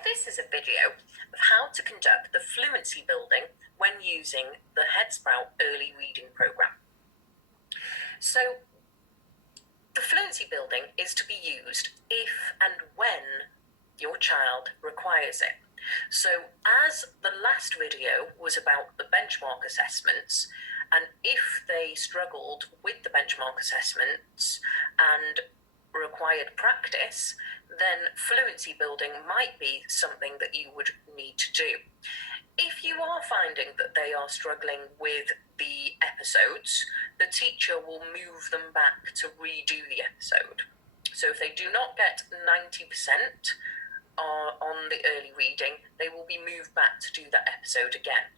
This is a video of how to conduct the fluency building when using the Headsprout Early Reading program. So, the fluency building is to be used if and when your child requires it. So, as the last video was about the benchmark assessments, and if they struggled with the benchmark assessments and required practice, then fluency building might be something that you would need to do. If you are finding that they are struggling with the episodes, the teacher will move them back to redo the episode. So if they do not get 90% on the early reading, they will be moved back to do that episode again.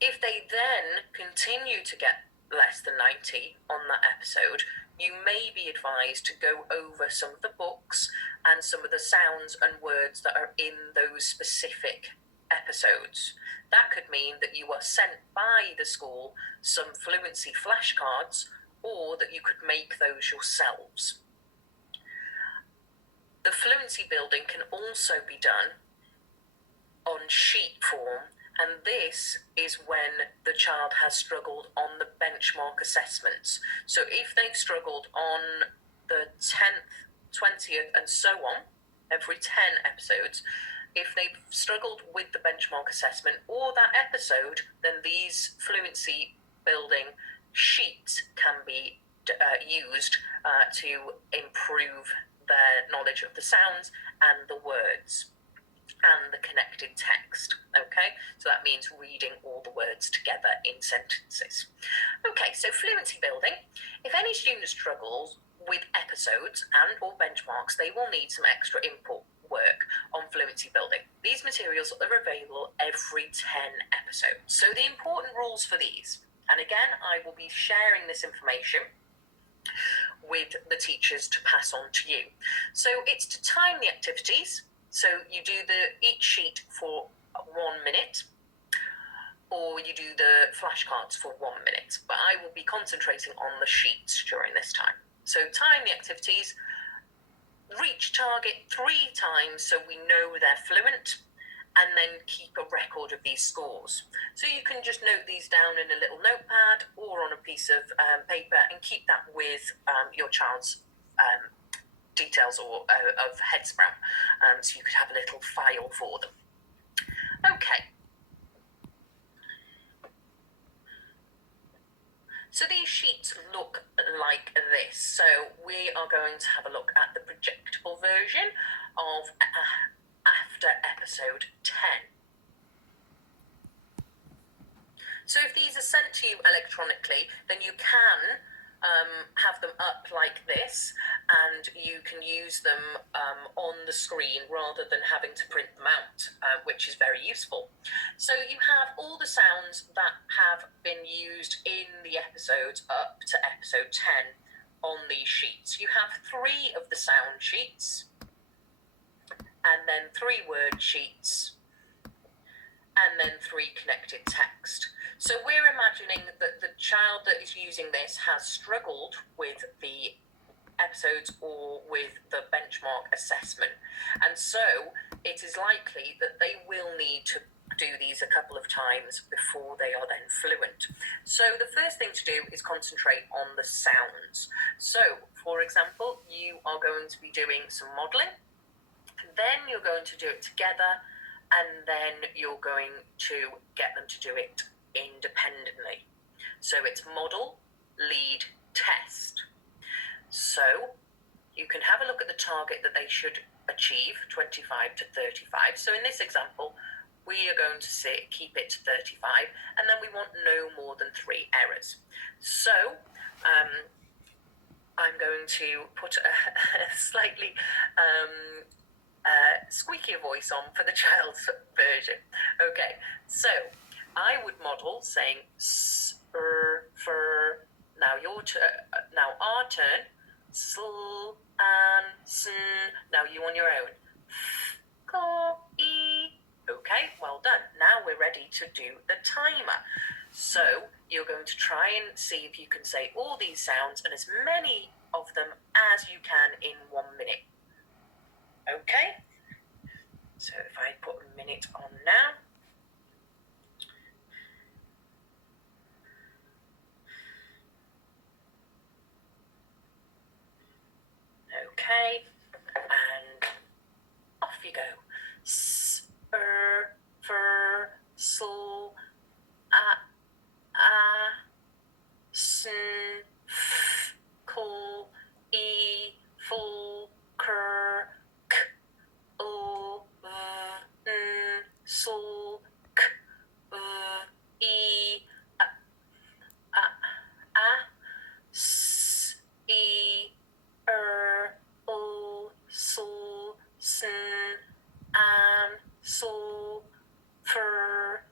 If they then continue to get less than 90 on that episode, you may be advised to go over some of the books and some of the sounds and words that are in those specific episodes. That could mean that you are sent by the school some fluency flashcards, or that you could make those yourselves. The fluency building can also be done on sheet form, and this is when the child has struggled on the benchmark assessments. So if they've struggled on the 10th, 20th, and so on, every 10 episodes, if they've struggled with the benchmark assessment or that episode, then these fluency building sheets can be used to improve their knowledge of the sounds and the words and the connected text. Okay, so that means reading all the words together in sentences. Okay, so fluency building. If any student struggles with episodes and or benchmarks, they will need some extra input work on fluency building. These materials are available every 10 episodes. So the important rules for these, and again, I will be sharing this information with the teachers to pass on to you. So it's to time the activities. So you do each sheet for 1 minute, or you do the flashcards for 1 minute, but I will be concentrating on the sheets during this time. So time the activities, reach target 3 times so we know they're fluent, and then keep a record of these scores. So you can just note these down in a little notepad or on a piece of paper and keep that with your child's details or of Headsprout, so you could have a little file for them. Okay. So these sheets look like this. So we are going to have a look at the projectable version of after episode 10. So if these are sent to you electronically, then you can have them up like this, and you can use them on the screen rather than having to print them out, which is very useful. So you have all the sounds that have been used in the episodes up to episode 10 on these sheets. You have 3 of the sound sheets, and then 3 word sheets, and then 3 connected text. So we're imagining that the child that is using this has struggled with the episodes or with the benchmark assessment. And so it is likely that they will need to do these a couple of times before they are then fluent. So the first thing to do is concentrate on the sounds. So, for example, you are going to be doing some modelling, then you're going to do it together, and then you're going to get them to do it independently. So it's model, lead, test. So you can have a look at the target that they should achieve, 25 to 35. So in this example, we are going to keep it to 35, and then we want no more than 3 errors. So I'm going to put a slightly squeakier voice on for the child's version. Okay, so I would model saying s, fur. Now now our turn. Sl and sin. Now you on your own. Ko, e. Okay, well done. Now we're ready to do the timer. So you're going to try and see if you can say all these sounds and as many of them as you can in 1 minute. Okay? minute on now. Okay, and off you go. S, fur, sl, sn, f, kul, e, ful, ker, k, l, n, sul, k, e, s, e, sul, sn, an, sul, fur,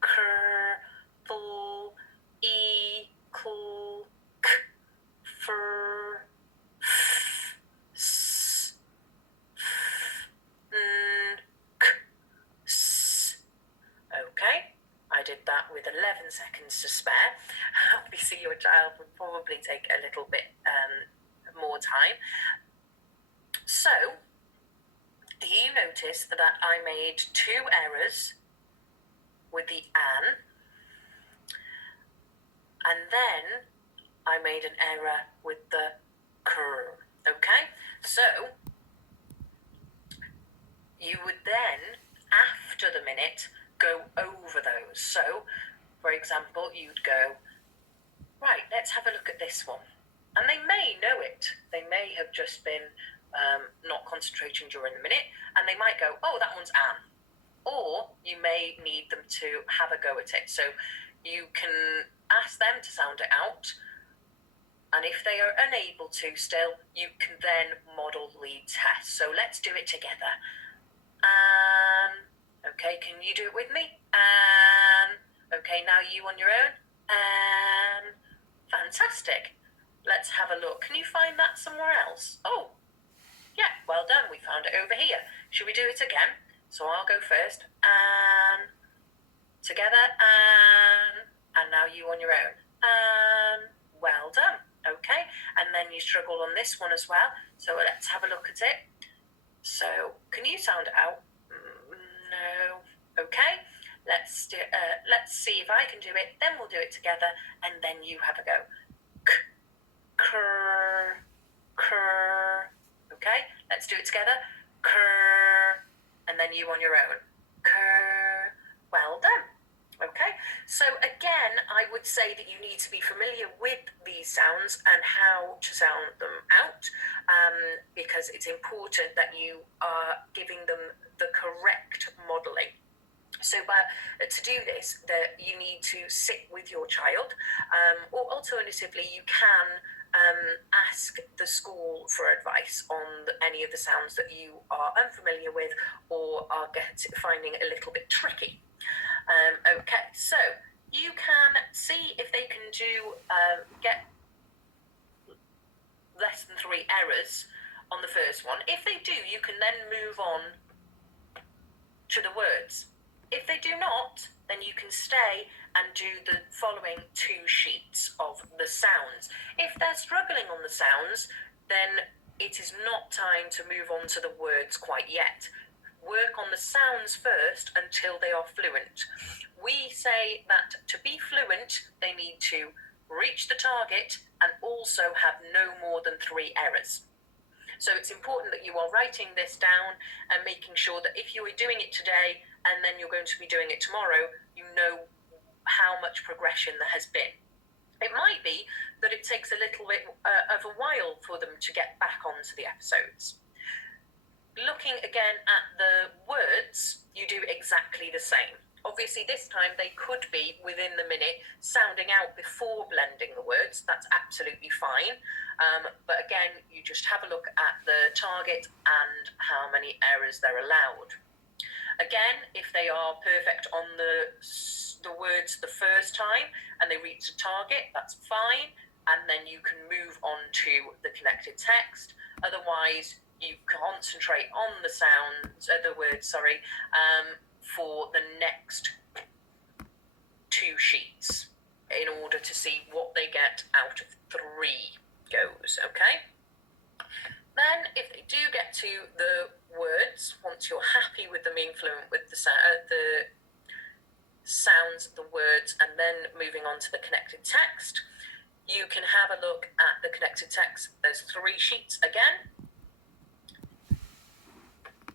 ker, ful, e, kul, k, fur, f, s, n, k, s. Okay, I did that with 11 seconds to spare. Obviously your child would probably take a little bit more time. So, you notice that I made 2 errors with the an, and then I made an error with the cur. Okay, so you would then, after the minute, go over those. So, for example, you'd go, right, let's have a look at this one. And they may know it. They may have just been not concentrating during the minute, and they might go, oh, that one's an. Or you may need them to have a go at it. So you can ask them to sound it out, and if they are unable to still, you can then model lead test. So let's do it together. Okay, can you do it with me? Okay, now you on your own. Fantastic. Let's have a look. Can you find that somewhere else? Oh, yeah, well done. We found it over here. Should we do it again? So I'll go first. And together. And now you on your own. And well done. Okay, and then you struggle on this one as well. So let's have a look at it. So can you sound it out? No. Okay. Let's see if I can do it. Then we'll do it together, and then you have a go. K, cur, cur. Okay. Let's do it together. Cur, and then you on your own. Cur. Well done. Okay, so again, I would say that you need to be familiar with these sounds and how to sound them out, because it's important that you are giving them the correct modelling. So to do this, that you need to sit with your child, or alternatively, you can ask the school for advice on any of the sounds that you are unfamiliar with or are finding a little bit tricky. Okay, so you can see if they can do get less than 3 errors on the first one. If they do, you can then move on to the words. If they do not, then you can stay and do the following 2 sheets of the sounds. If they're struggling on the sounds, then it is not time to move on to the words quite yet. Work on the sounds first until they are fluent. We say that to be fluent, they need to reach the target and also have no more than 3 errors. So it's important that you are writing this down and making sure that if you are doing it today and then you're going to be doing it tomorrow, you know how much progression there has been. It might be that it takes a little bit of a while for them to get back onto the episodes. Looking again at the words, you do exactly the same. Obviously, this time they could be within the minute, sounding out before blending the words. That's absolutely fine. But again, you just have a look at the target and how many errors they're allowed. Again, if they are perfect on the words the first time and they reach the target, that's fine. And then you can move on to the connected text. Otherwise, you concentrate on the words, for the next 2 sheets in order to see what they get out of 3 goes, okay? Then, if they do get to the words, once you're happy with them being fluent with the sounds, the words, and then moving on to the connected text, you can have a look at the connected text. There's 3 sheets again.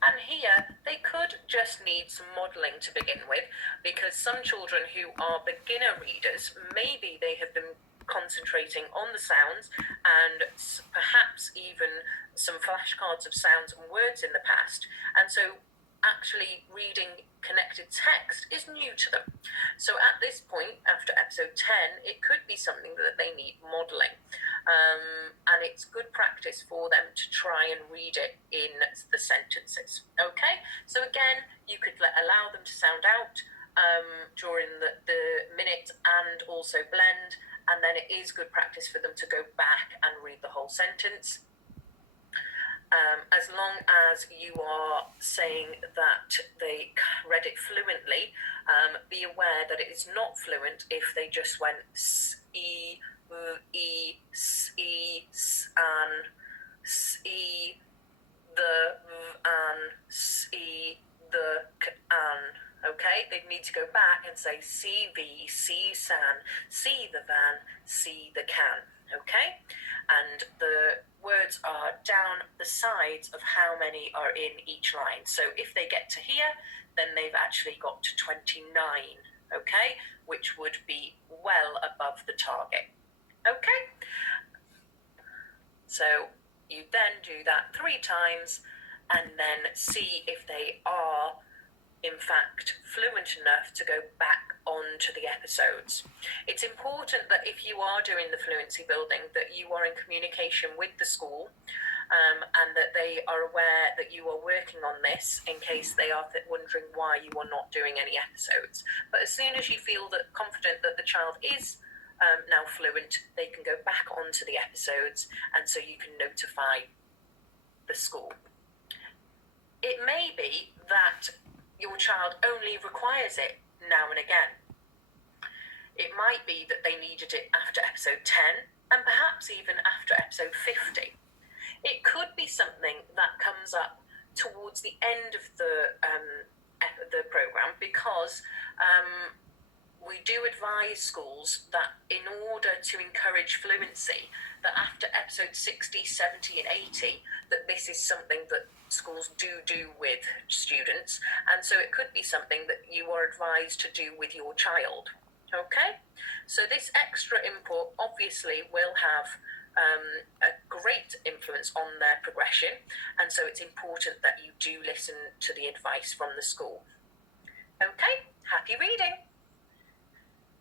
And here, they could just need some modelling to begin with, because some children who are beginner readers, maybe they have been concentrating on the sounds and perhaps even some flashcards of sounds and words in the past. And so actually reading connected text is new to them. So at this point, after episode 10, it could be something that they need modelling. And it's good practice for them to try and read it in the sentences. Okay, so again, you could allow them to sound out during the minute and also blend, and then it is good practice for them to go back and read the whole sentence. As long as you are saying that they read it fluently, be aware that it is not fluent if they just went s-e, v-e, s-e, s-an, s-e, the, v-an, s-e, the, k-an. Okay, they need to go back and say C-V, C-san, see the van, see the can. Okay, and the words are down the sides of how many are in each line. So if they get to here, then they've actually got to 29, okay, which would be well above the target. Okay, so you then do that 3 times and then see if they are in fact fluent enough to go back onto the episodes. It's important that if you are doing the fluency building, that you are in communication with the school, and that they are aware that you are working on this in case they are wondering why you are not doing any episodes. But as soon as you feel that confident that the child is now fluent, they can go back onto the episodes, and so you can notify the school. It may be that your child only requires it now and again. It might be that they needed it after episode 10 and perhaps even after episode 50. It could be something that comes up towards the end of the program, because we do advise schools that in order to encourage fluency, that after episode 60, 70 and 80, that this is something that schools do with students, and so it could be something that you are advised to do with your child. Okay, so this extra input obviously will have a great influence on their progression, and so it's important that you do listen to the advice from the school. Okay, happy reading.